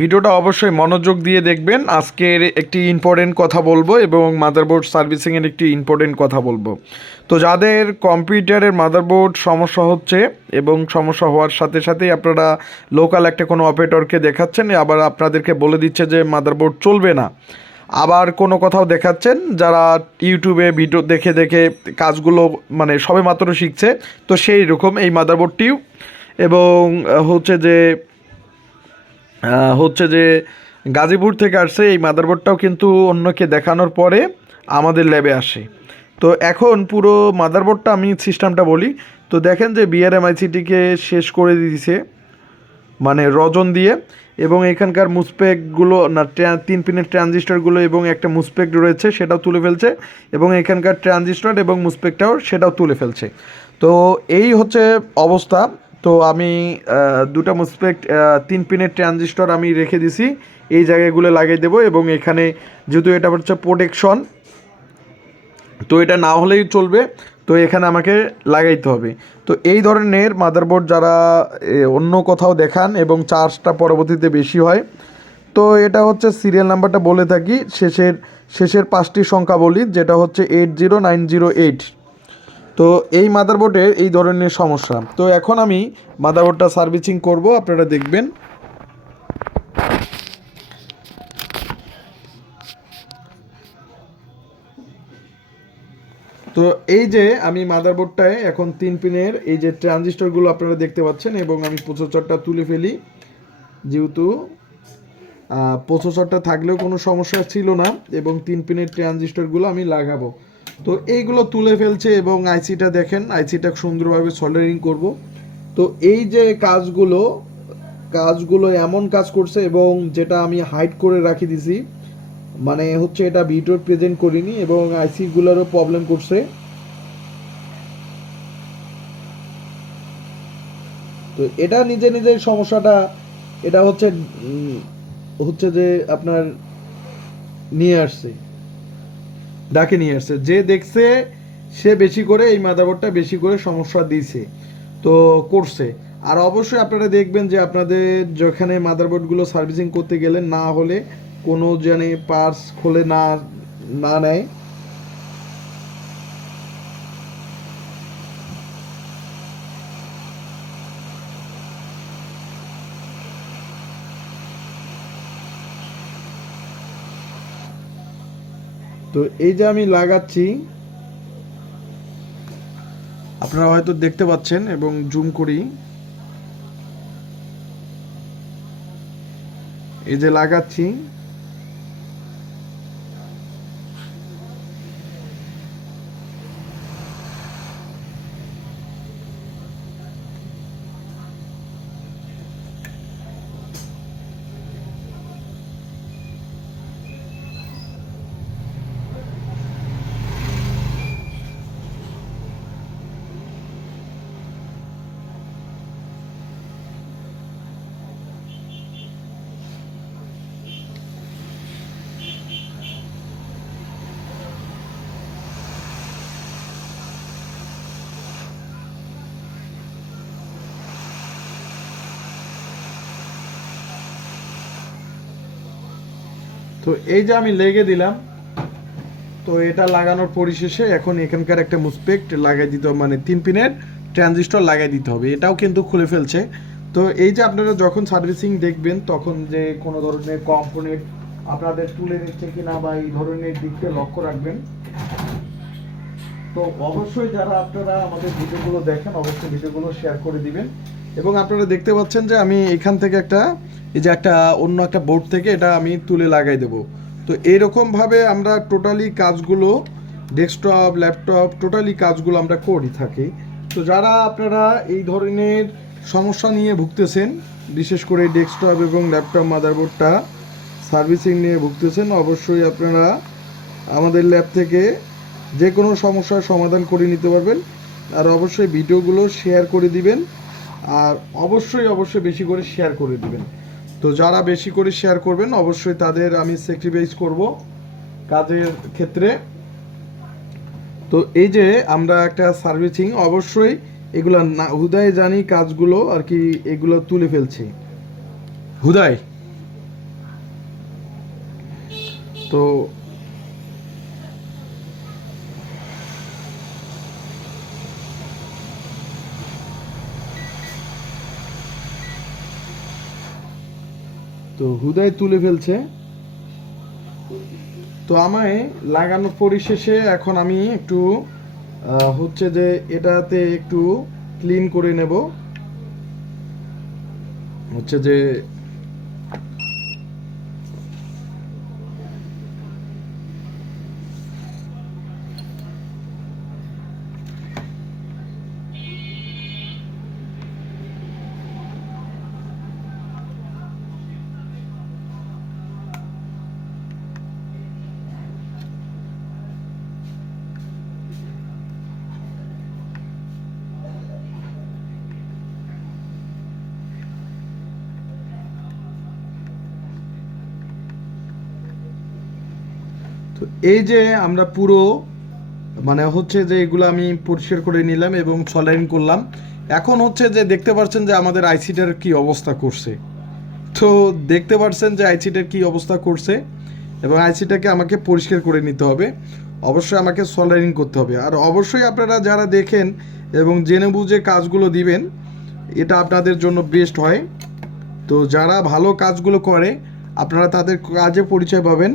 ভিডিওটা অবশ্যই মনোযোগ দিয়ে দেখবেন। আজকের একটি ইম্পর্টেন্ট কথা বলবো এবং মাদারবোর্ড সার্ভিসিংয়ের একটি ইম্পর্টেন্ট কথা বলবো। তো যাদের কম্পিউটারের মাদারবোর্ড সমস্যা হচ্ছে এবং সমস্যা হওয়ার সাথে সাথেই আপনারা লোকাল একটা কোনো অপারেটরকে দেখাচ্ছেন, আবার আপনাদেরকে বলে দিচ্ছে যে মাদারবোর্ড চলবে না, আবার কোনো কোথাও দেখাচ্ছেন যারা ইউটিউবে ভিডিও দেখে দেখে কাজগুলো মানে সবেমাত্র শিখছে, তো সেই রকম এই মাদারবোর্ডটিও এবং হচ্ছে যে গাজীপুর থেকে আসছে এই মাদারবোর্ডটাও কিন্তু অন্যকে দেখানোর পরে আমাদের ল্যাবে আসে। তো এখন পুরো মাদারবোর্ডটা আমি সিস্টেমটা বলি। তো দেখেন যে বিআরএমআইসিটিকে শেষ করে দিয়েছে মানে রজন দিয়ে, এবং এখানকার মুসপেকগুলো না 3 পিনের ট্রানজিস্টরগুলো এবং একটা মুসপেক রয়েছে সেটাও তুলে ফেলছে, এবং এখানকার ট্রানজিস্টর এবং মুসপেকটাও সেটাও তুলে ফেলছে। তো এই হচ্ছে অবস্থা। তো আমি দুটা মুসপেক 3 পিনের ট্রানজিস্টর আমি রেখে দিছি, এই জায়গাগুলো লাগিয়ে দেবো, এবং এখানে যেহেতু এটা হচ্ছে প্রোটেকশন, তো এটা না হলেই চলবে, তো এখানে আমাকে লাগাইতে হবে। তো এই ধরনের মাদারবোর্ড যারা অন্য কোথাও দেখান এবং চার্জটা পরবর্তীতে বেশি হয়, তো এটা হচ্ছে সিরিয়াল নাম্বারটা বলে থাকি, শেষের 5টি সংখ্যা বলি, যেটা হচ্ছে 80908। তো এই মাদারবোর্ডের এই ধরনের সমস্যা। তো এখন আমি মাদারবোর্ডটা সার্ভিসিং করব, আপনারা দেখবেন। তো এই যে আমি মাদারবোর্ডটায় এখন 3 পিনের এই যে ট্রানজিস্টরগুলো আপনারা দেখতে পাচ্ছেন, এবং আমি প্রসেসরটা তুলে ফেলি, যেহেতু প্রসেসরটা থাকলেও কোনো সমস্যা ছিল না, এবং 3 পিনের ট্রানজিস্টরগুলো আমি লাগাবো। তো এইগুলো তুলে ফেলছে, এবং আইসিটা দেখেন, আইসিটা সুন্দরভাবে সোল্ডারিং করব। তো এই যে কাজগুলো এমন কাজ করছে, এবং যেটা আমি হাইড করে রাখি দিছি, মানে হচ্ছে এটা ভিডিও প্রেজেন্ট করিনি, এবং আইসিগুলোরও প্রবলেম করছে। তো এটা নিজের সমস্যাটা এটা হচ্ছে যে আপনার নিয়ে আসছে, নিয়ে আসছে, যে দেখছে সে বেশি করে এই মাদারবোর্ডটা বেশি করে সমস্যা দিয়েছে, তো করছে। আর অবশ্যই আপনারা দেখবেন যে আপনাদের যেখানে মাদারবোর্ডগুলো সার্ভিসিং করতে গেলে না হলে কোনো জানে পার্টস খোলে না না নেয়। তো এই যে আমি লাগাচ্ছি, আপনারা হয়তো দেখতে পাচ্ছেন, এবং জুম করি, এই যে লাগাচ্ছি। তো এই যে আমি লেগে দিলাম। তো এটা লাগানোর পরিশেষে এখন এখানকার একটা মুসপেক্ট লাগাই দিতে হবে, মানে 3 পিনের ট্রানজিস্টর লাগাই দিতে হবে, এটাও কিন্তু খুলে ফেলছে। তো এই যে আপনারা যখন সার্ভিসিং দেখবেন, তখন যে কোনো ধরনের কম্পোনেন্ট আপনাদের তুলে নিচ্ছে কিনা বা এই ধরনের দিককে লক্ষ্য রাখবেন। তো অবশ্যই যারা আপনারা আমাদের ভিডিওগুলো দেখেন, অবশ্যই ভিডিওগুলো শেয়ার করে দিবেন। এবং আপনারা দেখতে পাচ্ছেন যে আমি এখান থেকে একটা অন্য একটা বোর্ড থেকে এটা আমি তুলে লাগাই দেব। তো এইরকমভাবে আমরা টোটালি কাজগুলো ডেস্কটপ ল্যাপটপ টোটালি কাজগুলো আমরা করি থাকি। তো যারা আপনারা এই ধরনের সমস্যা নিয়ে ভুগতেছেন, বিশেষ করে ডেস্কটপ এবং ল্যাপটপ মাদারবোর্ডটা সার্ভিসিং নিয়ে ভুগতেছেন, অবশ্যই আপনারা আমাদের ল্যাব থেকে যে কোনো সমস্যার সমাধান করে নিতে পারবেন। আর অবশ্যই ভিডিওগুলো শেয়ার করে দিবেন, আর অবশ্যই বেশি করে শেয়ার করে দিবেন। তো যারা বেশি করে শেয়ার করবেন, অবশ্যই তাদের আমি স্যাক্রিফাইস করব কাজের ক্ষেত্রে। তো এই যে আমরা একটা সার্ভিসিং অবশ্যই এগুলো না হুদায় জানি কাজগুলো আর কি, এগুলো তুলে ফেলছি হুদায়। তো হুদায় তুলে ফেলছে। তো আমায় লাগানোর পরিশেষে এখন আমি একটু হচ্ছে যে এটাতে একটু ক্লিন করে নেব, হচ্ছে যে তো এই যে আমরা পুরো মানে হচ্ছে যে এগুলো আমি পরিষ্কার করে নিলাম এবং সলাইন করলাম। এখন হচ্ছে যে দেখতে পাচ্ছেন যে আমাদের আইসিটার কি অবস্থা করছে। তো দেখতে পাচ্ছেন যে আইসিটার কি অবস্থা করছে এবং আইসিটাকে আমাকে পরিষ্কার করে নিতে হবে। অবশ্যই আমাকে সলারিং করতে হবে। আর অবশ্যই আপনারা যারা দেখেন এবং জেনে বুঝে কাজগুলো দিবেন, এটা আপনাদের জন্য বেস্ট হয়। তো যারা ভালো কাজগুলো করে আপনারা তাদের কাজে পরিচয় পাবেন।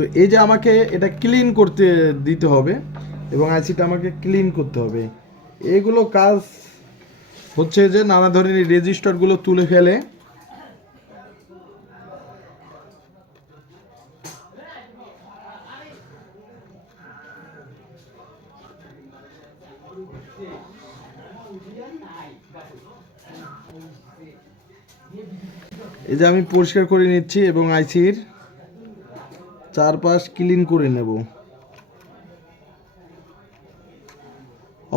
তো এই যে আমাকে এটা ক্লিন করতে দিতে হবে এবং আইসিটা আমাকে ক্লিন করতে হবে। এগুলো কাজ হচ্ছে যে নানা ধরনের রেজিস্টারগুলো তুলে ফেলে এই যে আমি পরিষ্কার করে নিচ্ছি এবং আইসির চারপাশ ক্লিন করে নেব।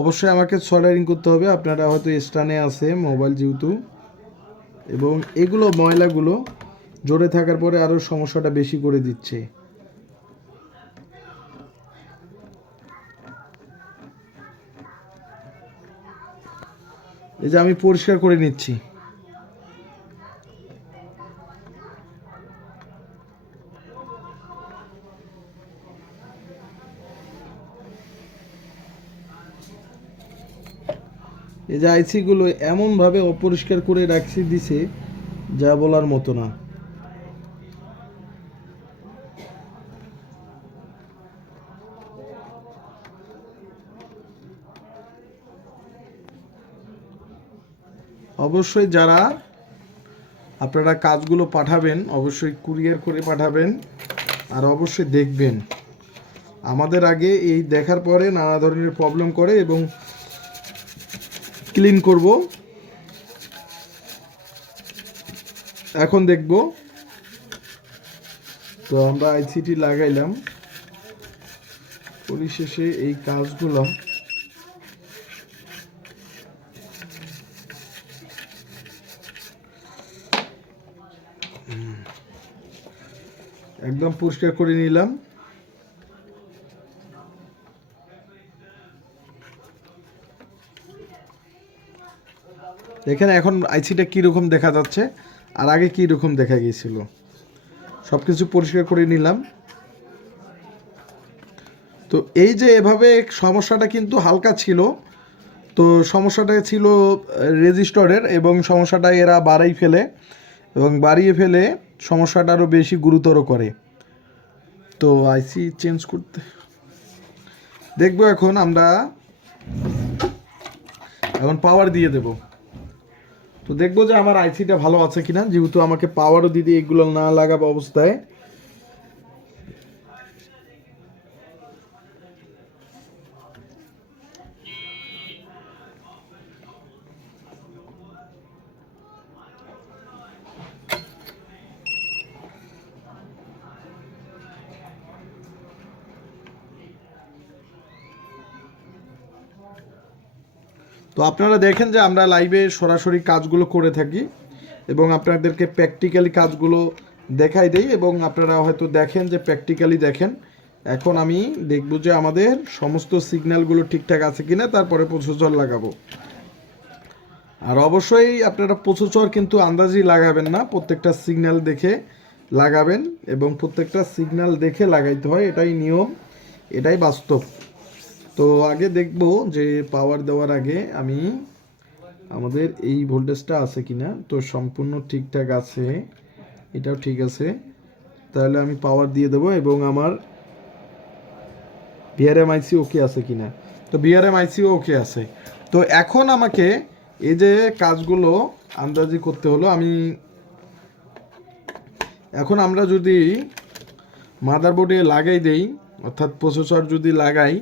অবশ্যই আমাকে সল্ডারিং করতে হবে। আপনারা হয়তো স্টানে আছে মোবাইল যেহেতু, এবং এগুলো ময়লাগুলো জড়ে থাকার পরে আরও সমস্যাটা বেশি করে দিচ্ছে। এই যে আমি পরিষ্কার করে নিচ্ছি। এই যে আইসিগুলো এমনভাবে অপরিষ্কার করে রাখছি দিছে যা বলার মতো না। অবশ্যই যারা আপনারা কাজগুলো পাঠাবেন অবশ্যই কুরিয়ার করে পাঠাবেন, আর অবশ্যই দেখবেন। আমাদের আগে এই দেখার পরে নানা ধরনের প্রবলেম করে এবং ক্লিন করব। এখন দেখব। তো আমরা আইসিটি লাগাইলাম, পরিশেষে এই কাজগুলো একদম পরিষ্কার করে নিলাম। দেখেন এখন আইসিটা কীরকম দেখা যাচ্ছে আর আগে কীরকম দেখা গিয়েছিল। সব কিছু পরিষ্কার করে নিলাম। তো এই যে এভাবে সমস্যাটা কিন্তু হালকা ছিল, তো সমস্যাটা ছিল রেজিস্টারের, এবং সমস্যাটা এরা বাড়াই ফেলে এবং বাড়িয়ে ফেলে সমস্যাটা আরও বেশি গুরুতর করে। তো আইসি চেঞ্জ করতে দেখবো। এখন আমরা পাওয়ার দিয়ে দেব। তো দেখবো যে আমার আইসিটা ভালো আছে কিনা, যেহেতু আমাকে পাওয়ারও দিতে এগুলো না লাগাবো অবস্থায়। তো আপনারা দেখেন যে আমরা লাইভে সরাসরি কাজগুলো করে থাকি এবং আপনাদেরকে প্র্যাকটিক্যালি কাজগুলো দেখাই দেই এবং আপনারা হয়তো দেখেন যে প্র্যাকটিক্যালি দেখেন। এখন আমি দেখব যে আমাদের সমস্ত সিগন্যালগুলো ঠিকঠাক আছে কিনা, তারপরে প্রসেসর লাগাবো। আর অবশ্যই আপনারা প্রসেসর কিন্তু আন্দাজি লাগাবেন না, প্রত্যেকটা সিগন্যাল দেখে লাগাবেন এবং প্রত্যেকটা সিগন্যাল দেখে লাগাইতে হয়, এটাই নিয়ম, এটাই বাস্তব। তো আগে দেখব যে পাওয়ার দেওয়ার আগে আমি আমাদের এই ভোল্টেজটা আছে কিনা। তো সম্পূর্ণ ঠিকঠাক আছে, এটাও ঠিক আছে, তাহলে আমি পাওয়ার দিয়ে দেবো এবং আমার বিআরএম আইসি ওকে আছে কিনা। তো বিআরএম আইসিও ওকে আছে। তো এখন আমাকে এই যে কাজগুলো আন্দাজি করতে হলো। এখন আমরা যদি মাদারবোর্ডে লাগাই দেই, অর্থাৎ প্রসেসর যদি লাগাই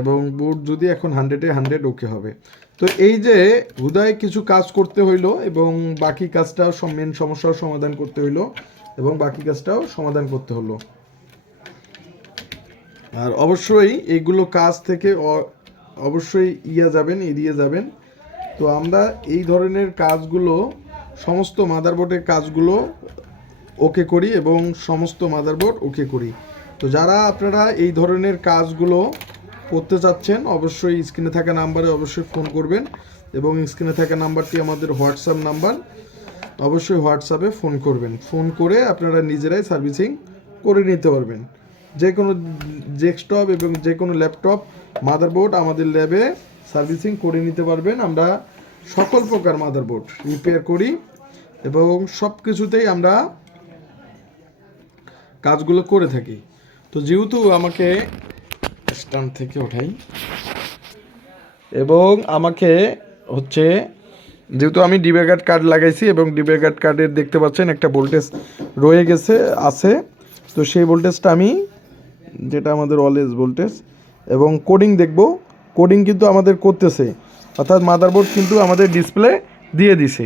এবং বোর্ড যদি এখন 100-এ 100 ওকে হবে। তো এই যে হুদায় কিছু কাজ করতে হইলো এবং বাকি কাজটাও মেন সমস্যার সমাধান করতে হইলো এবং বাকি কাজটাও সমাধান করতে হলো। আর অবশ্যই এইগুলো কাজ থেকে অবশ্যই এড়িয়ে যাবেন। তো আমরা এই ধরনের কাজগুলো সমস্ত মাদারবোর্ডের কাজগুলো ওকে করি এবং সমস্ত মাদারবোর্ড ওকে করি। তো যারা আপনারা এই ধরনের কাজগুলো করতে চাচ্ছেন অবশ্যই স্ক্রিনে থাকা নাম্বারে অবশ্যই ফোন করবেন এবং স্ক্রিনে থাকা নাম্বারটি আমাদের হোয়াটসঅ্যাপ নাম্বার, অবশ্যই হোয়াটসঅ্যাপে ফোন করবেন। ফোন করে আপনারা নিজেরাই সার্ভিসিং করে নিতে পারবেন। যে কোনো ডেস্কটপ এবং যে কোনো ল্যাপটপ মাদারবোর্ড আমাদের ল্যাবে সার্ভিসিং করে নিতে পারবেন। আমরা সকল প্রকার মাদারবোর্ড রিপেয়ার করি এবং সব কিছুতেই আমরা কাজগুলো করে থাকি। তো যেহেতু আমাকে স্ট্যান্ড থেকে ওঠাই এবং আমাকে হচ্ছে যেহেতু আমি ডিবেগার্ড কার্ড লাগাইছি এবং ডিবেগার্ড কার্ডের দেখতে পাচ্ছেন একটা ভোল্টেজ রয়ে গেছে আছে। তো সেই ভোল্টেজটা আমি, যেটা আমাদের অলওয়েজ ভোল্টেজ, এবং কোডিং দেখব, কোডিং কিন্তু আমাদের করতেছে, অর্থাৎ মাদারবোর্ড কিন্তু আমাদের ডিসপ্লে দিয়ে দিছে।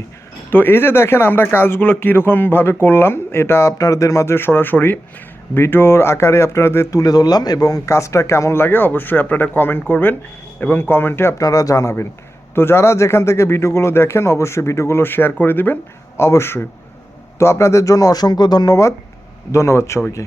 তো এই যে দেখেন আমরা কাজগুলো কীরকমভাবে করলাম, এটা আপনাদের মাঝে সরাসরি ভিডিওর আকারে আপনাদের তুলে ধরলাম এবং কাজটা কেমন লাগে অবশ্যই আপনারা কমেন্ট করবেন এবং কমেন্টে আপনারা জানাবেন। তো যারা যেখান থেকে ভিডিওগুলো দেখেন অবশ্যই ভিডিওগুলো শেয়ার করে দিবেন অবশ্যই। তো আপনাদের জন্য অসংখ্য ধন্যবাদ সবাইকে।